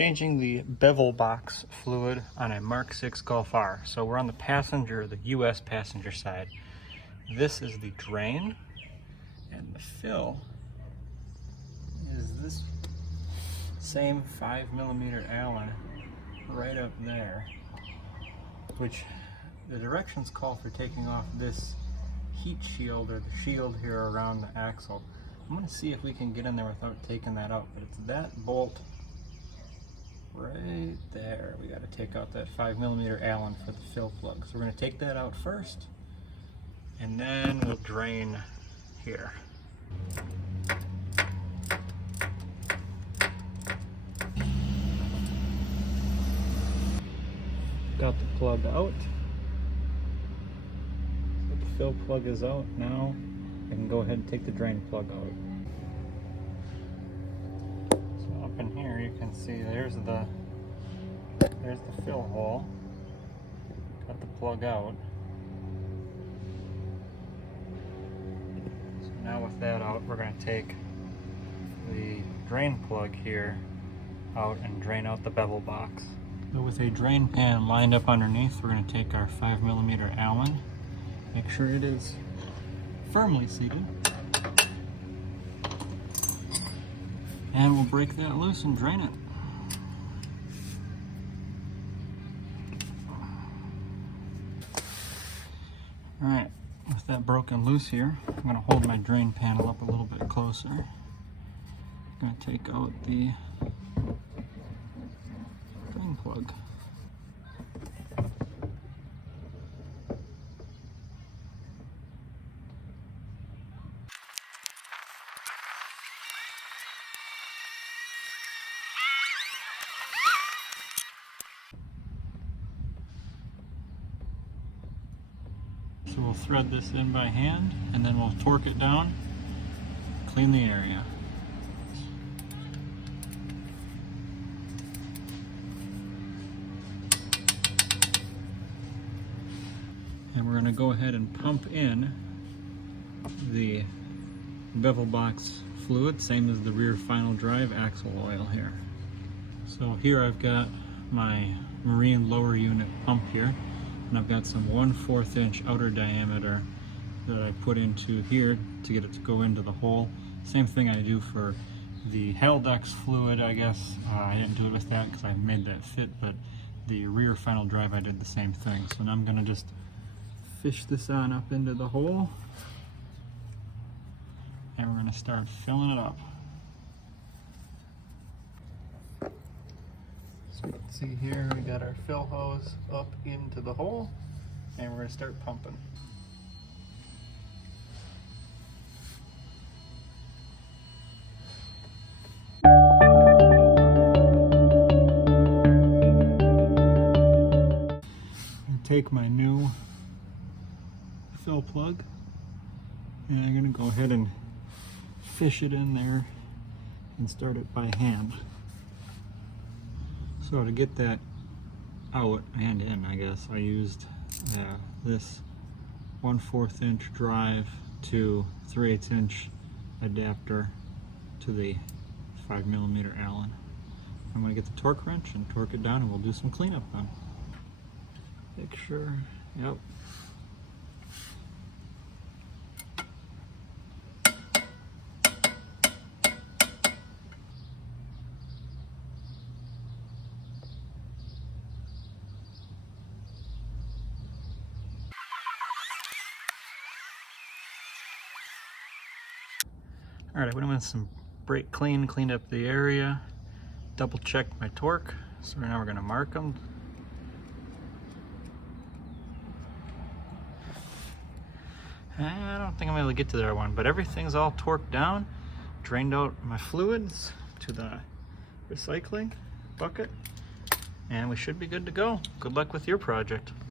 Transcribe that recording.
Changing the bevel box fluid on a MK6 Golf R. So we're on the US passenger side. This is the drain, and the fill is this same 5mm Allen right up there, which the directions call for taking off this heat shield, or the shield here around the axle. I'm going to see if we can get in there without taking that out, but it's that bolt right there. We got to take out that 5mm Allen for the fill plug. So we're going to take that out first, and then we'll drain here. Got the plug out. So the fill plug is out. Now I can go ahead and take the drain plug out. So up in here you can see there's the fill hole. Got the plug out. So now with that out, we're going to take the drain plug here out and drain out the bevel box. So with a drain pan lined up underneath, we're going to take our 5mm Allen, make sure it is firmly seated, and we'll break that loose and drain it. Alright, with that broken loose here, I'm going to hold my drain panel up a little bit closer. I'm going to take out the drain plug. So we'll thread this in by hand, and then we'll torque it down, clean the area. And we're going to go ahead and pump in the bevel box fluid, same as the rear final drive axle oil here. So here I've got my marine lower unit pump here, and I've got some 1/4 inch outer diameter that I put into here to get it to go into the hole. Same thing I do for the Haldex fluid, I guess. I didn't do it with that because I made that fit, but the rear final drive I did the same thing. So now I'm going to just fish this on up into the hole, and we're going to start filling it up. So you can see here we got our fill hose up into the hole, and we're going to start pumping. I'll take my new fill plug, and I'm going to go ahead and fish it in there and start it by hand. So to get that out and in, I guess, I used this 1/4 inch drive to 3/8 inch adapter to the 5mm Allen. I'm going to get the torque wrench and torque it down, and we'll do some cleanup then. Make sure, yep. Alright, I went in with some brake clean, cleaned up the area, double checked my torque. So now we're going to mark them. I don't think I'm able to get to that one, but everything's all torqued down, drained out my fluids to the recycling bucket, and we should be good to go. Good luck with your project.